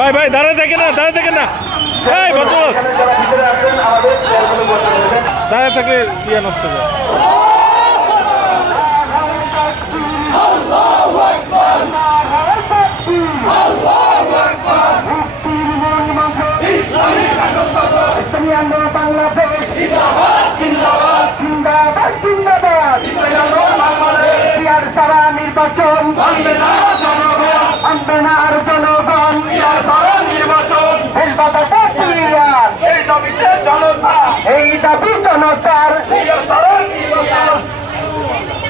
ভাই ভাই দাঁড়ায় দেখেন না, দাঁড়ায় দেখেন না। এই ভদ্রলোক দাঁড়ায় থাকলে ইয়ে নষ্ট হবে। নির্বাচন আনবে না আর জনগণ এই দাবি জনতার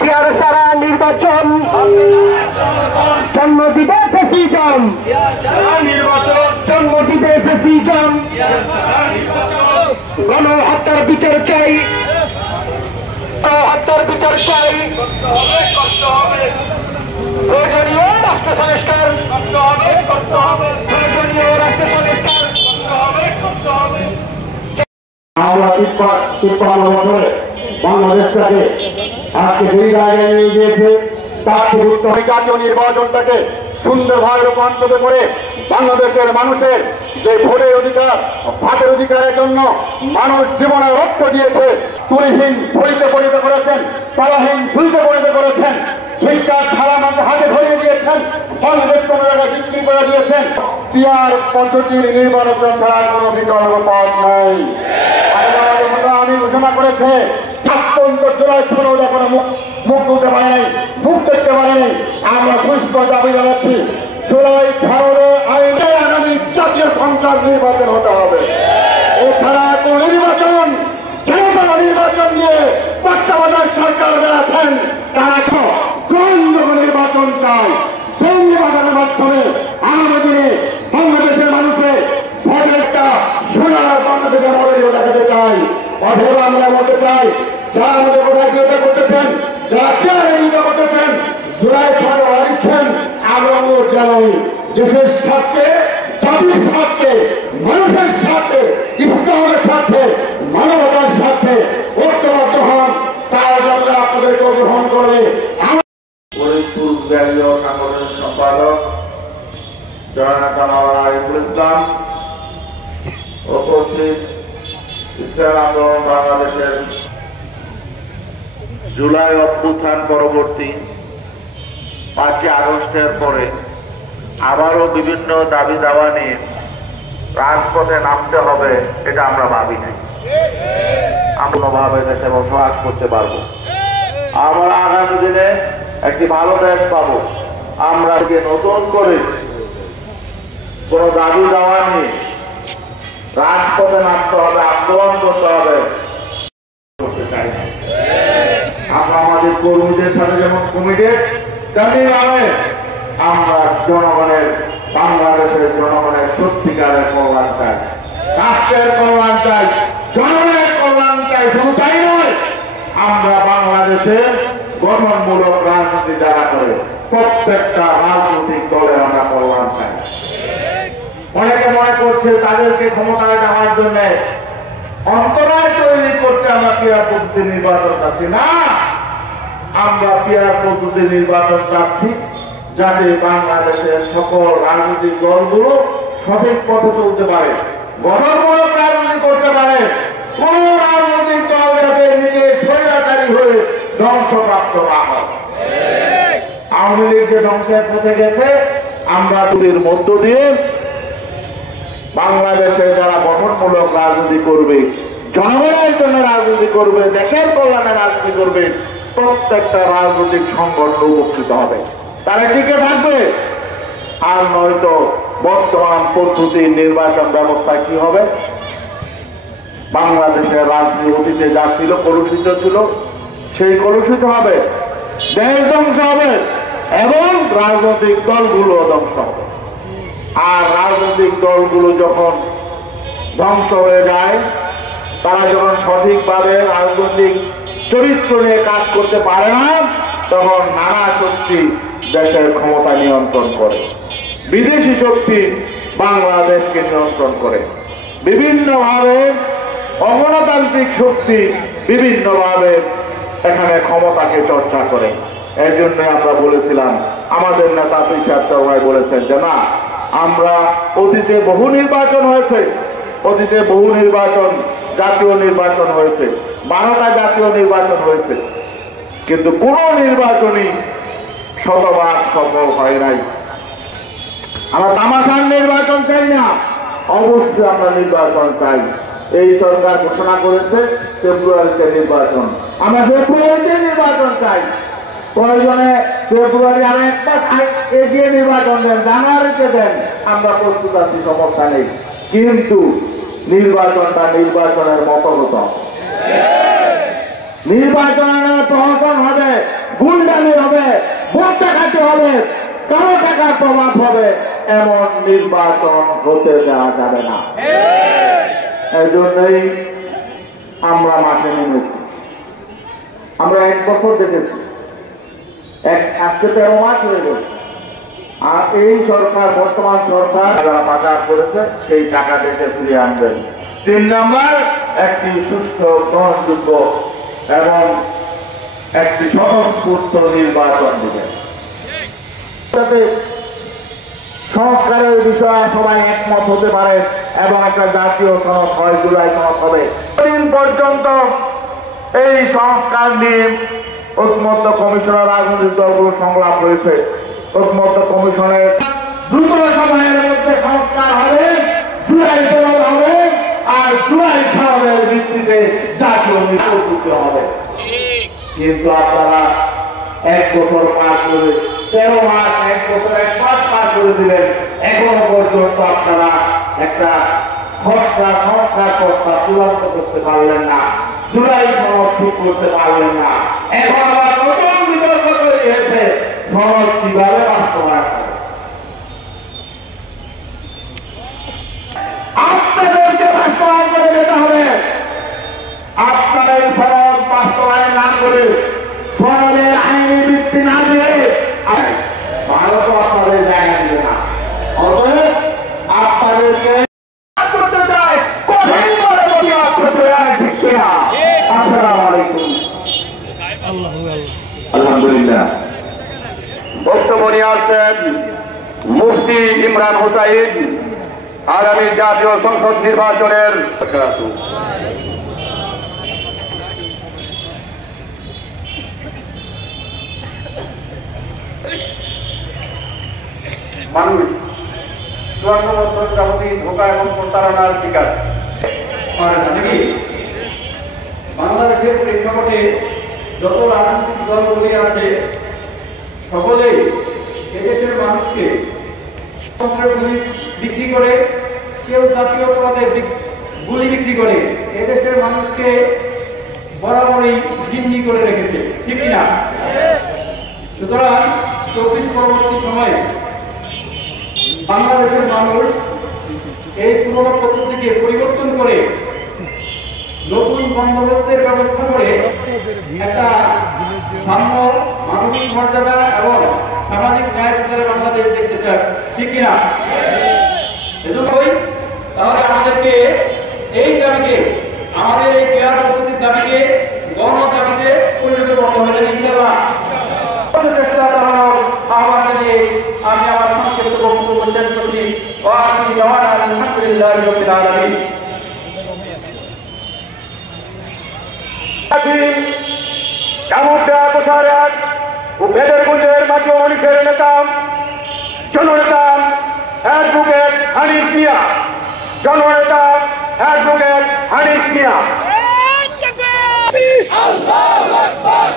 পিয়ার সারা নির্বাচন জন্ম দিবে ফ্যাসিজম, জন্ম দিবে ফ্যাসিজম। গণহত্যার বিচার চাই, হত্যার বিচার চাই। প্রয়োজনীয় রাষ্ট্র সংস্কার, প্রয়োজনীয় রাষ্ট্র সংস্কার। আমরা ৫৩ বছরে বাংলাদেশটাকে আজকে যেই জায়গায় নিয়ে গিয়েছে তার থেকে উত্তম জাতীয় নির্বাচনটাকে সুন্দরভাবে রূপান্তরিত করে বাংলাদেশের মানুষের যে ভোটের অধিকার, ভাতের অধিকারের জন্য মানুষ জীবনে রক্ত দিয়েছে, তুলিহীন ঝুড়িতে পরিণত করেছেন, তালাহীন ঝুড়িতে পরিণত করেছেন, ভিক্ষার থালা মাকে হাতে ধরিয়ে দিয়েছেন, বাংলাদেশ কোনো জায়গায় বিক্রি করে দিয়েছেন। পিয়ার পদ্ধতির নির্বাচন ছাড়া কোনো বিকল্প পথ নাই। আমি ঘোষণা করেছে পর্যন্ত জুলাই ১৬ এখনো মুখ তুলতে পারে নাই, মুখ দেখতে পারে নাই। আমরা সুস্থ দাবি জানাচ্ছি জুলাই ১৬ আইনে আগামী জাতীয় সংসদ নির্বাচন হতে হবে। এছাড়া কোন নির্বাচন জনতা নির্বাচন নিয়ে তত্ত্বাবধায়ক সরকার যারা আছেন তারা গ্রহণযোগ্য নির্বাচন চায়। সেই নির্বাচনের মাধ্যমে আগামী দিনে বাংলাদেশের মানুষের ভোটের একটা সোনার বাংলাদেশের মডেল দেখাতে চাই। অথবা আমরা বলতে চাই যারা আমাদের কোথায় বিরোধিতা করতেছেন, যারা পেয়ারে বিরোধিতা করতেছেন, জুলাই ১৬ দিচ্ছেন, আমরা ভোট জানাই দেশের স্বার্থে, জাতির স্বার্থে, মানুষের স্বার্থে, ইসলামের স্বার্থে, মানবতার স্বার্থে ঐক্যবদ্ধ হন। তার জন্য আপনাদেরকে গ্রহণ করে ফরিদপুর বিভাগীয় সাংগঠনিক সম্পাদক জননেতা মাওলানা আরিফুল ইসলাম, উপস্থিত ইসলাম আন্দোলন বাংলাদেশের জুলাই অভ্যুত্থান পরবর্তী ৫ই আগস্টের পরে আবারও বিভিন্ন দাবি দাওয়া নিয়ে রাজপথে নামতে হবে, এটা আমরা ভাবি নাই। কোনোভাবে দেশে বসবাস করতে পারবো, আমরা আগামী দিনে একটি ভালো দেশ পাবো। আমরা নতুন করে কোন দাবি দাওয়া নিয়ে রাজপথে নামতে হবে, আন্দোলন করতে হবে করতে চাই না। আমরা আমাদের কর্মীদের সাথে যেমন কমিটেড, তেমনিভাবে আমরা জনগণের, বাংলাদেশের জনগণের সত্যিকারের কল্যাণ চাই, রাষ্ট্রের কল্যাণ চাই, জনগণের কল্যাণ চাই। শুধু তাই নয়, আমরা বাংলাদেশে গঠনমূলক রাজনীতি যারা করে প্রত্যেকটা রাজনৈতিক দলের আমরা কল্যাণ চাই। অনেকে মনে করছে তাদেরকে ক্ষমতায় যাওয়ার জন্য অন্তরায় তৈরি করতে আমরা পিয়ার পদ্ধতি নির্বাচন চাচ্ছি না। আমরা পিয়ার পদ্ধতি নির্বাচন চাচ্ছি যাতে বাংলাদেশের সকল রাজনৈতিক দলগুলো সঠিক পথে চলতে পারে, গঠনমূলক রাজনীতি করতে পারে। কোন রাজনৈতিক দল যাতে নিজে স্বৈরাচারী হয়ে ধ্বংসপ্রাপ্ত না হয়। আওয়ামী লীগ যে ধ্বংসের পথে গেছে, আমরা দুটির মধ্য দিয়ে বাংলাদেশে যারা গঠনমূলক রাজনীতি করবে, জনগণের জন্য রাজনীতি করবে, দেশের কল্যাণে রাজনীতি করবে, প্রত্যেকটা রাজনৈতিক সংগঠন উপকৃত হবে, তারা টিকে থাকবে। আর নয়তো বর্তমান পদ্ধতির নির্বাচন ব্যবস্থা কি হবে? বাংলাদেশের রাজনীতি অতীতে যা ছিল, কলুষিত ছিল, সেই কলুষিত হবে, দেশ ধ্বংস হবে এবং রাজনৈতিক দলগুলো ধ্বংস হবে। আর রাজনৈতিক দলগুলো যখন ধ্বংস হয়ে যায়, তারা যখন সঠিকভাবে রাজনৈতিক চরিত্র নিয়ে কাজ করতে পারে না, তখন নানা শক্তি দেশের ক্ষমতা নিয়ন্ত্রণ করে, বিদেশি শক্তি বাংলাদেশকে নিয়ন্ত্রণ করে, বিভিন্নভাবে অগণতান্ত্রিক শক্তি বিভিন্নভাবে এখানে ক্ষমতাকে চর্চা করে। এর জন্য আমরা বলেছিলাম, আমাদের নেতা তুষার চৌহান বলেছেন যে না, আমরা অতীতে বহু নির্বাচন হয়েছে, অতীতে বহু নির্বাচন, জাতীয় নির্বাচন হয়েছে, 12টা জাতীয় নির্বাচন হয়েছে, কিন্তু কোন নির্বাচনই শতভাগ সফল হয় নাই। আমরা তামাশার নির্বাচন চাই না, অবশ্যই আমরা নির্বাচন চাই। এই সরকার ঘোষণা করেছে ফেব্রুয়ারিতে নির্বাচন, আমরা ফেব্রুয়ারিতে নির্বাচন চাই। প্রয়োজনে ফেব্রুয়ারি আর এক মাস এগিয়ে নির্বাচন দেন, জানুয়ারিতে দেন, আমরা প্রস্তুত আছি, সমস্যা নেই। কিন্তু নির্বাচনটা নির্বাচনের মতো হতো, নির্বাচনের প্রহসন হবে, গুন্ডামি হবে, ভোট ডাকাতি হবে, কারো টাকার প্রভাব হবে, এমন নির্বাচন হতে দেওয়া যাবে না। এই জন্যই আমরা মাঠে নেমেছি। আমরা 1 বছর দেখেছি, আজকে 13 মাস হয়ে গেছে। আর এই সরকার, বর্তমান সরকার যারা পাচার করেছে সেই টাকা দেশে ফিরিয়ে আনবেন। 3 নম্বর, একটি সুষ্ঠু, গ্রহণযোগ্য এবং একটি স্বতঃস্ফূর্ত নির্বাচন দিবেন। সংস্কারের বিষয়ে সবাই একমত হতে পারে এবং একটা জাতীয় সনদ হয়, জুলাই সনদ হবে। দিন পর্যন্ত এই সংস্কার নিয়ে ঐকমত্য কমিশনের রাজনৈতিক দলগুলো সংলাপ হয়েছে। ঐকমত্য কমিশনের দ্রুত সময়ের মধ্যে সংস্কার হবে, জুলাই সনদ হবে, আর জুলাই সনদের ভিত্তিতে জাতীয় নির্বাচন হবে। কিন্তু আপনারা 1 বছর পার করে, 13 মাস, 1 বছর 1 মাস পার করে দিলেন, এখনো পর্যন্ত আপনারা একটা খসড়া সংস্কার প্রস্তাব চূড়ান্ত করতে পারলেন না, জুলাই সনদ ঠিক করতে পারলেন না। এখন আবার নতুন বিতর্ক তৈরি হয়েছে, সনদ কিভাবে বাস্তবায়ন হবে। আপনাদেরকে বাস্তবায়ন করে যেতে হবে। আপনারা এই সনদ বাস্তবায়ন না করে, সনদের আইনি ভিত্তি না দিয়ে ভারত আপনাদের জায়গা দিবে না। অতএব আপনাদেরকে আলহামদুলিল্লাহ। বক্তব্য নিয়ে আসছেন মুফতি ইমরান হুসাইন, আগামী জাতীয় সংসদ নির্বাচনের মানুষ 54 বছর যাবতীয় ধোঁকা এবং প্রতারণার শিকার। নাকি বাংলাদেশের প্রেক্ষাপটে যত রাজনৈতিক দলগুলি আছে সকলেই এদেশের মানুষকে গুলি বিক্রি করে, কেউ জাতীয় পদে গুলি বিক্রি করে এদেশের মানুষকে বরাবরই জিম্মি করে রেখেছে, ঠিক কিনা? সুতরাং 24 পরবর্তী সময়ে বাংলাদেশের মানুষ এই পুরনো পদ্ধতিকে পরিবর্তন করে নতুন বন্দোবস্তের ব্যবস্থা করে একটা সাম্য, মানবিক মর্যাদা এবং সামাজিক ন্যায় বিচারে বাংলাদেশ দেখতে চায়, ঠিক কিনা? এজন্যই তাহলে আমাদেরকে এই দাবিকে, আমাদের এই পেয়ার পদ্ধতির দাবিকে গণ দাবিতে পরিণত করতে হবে ইনশাআল্লাহ। চেষ্টা চালানোর আহ্বান জানিয়ে আমি আমার সংক্ষিপ্ত বক্তব্য শেষ করছি। আলহামদুলিল্লাহি রাব্বিল আলামিন। ভেদের গুঞ্জের মাঝে মানুষের নেতা, জননেতা অ্যাডভোকেট হানিফ মিয়া, জননেতা অ্যাডভোকেট হানিফ মিয়া। আল্লাহু আকবার।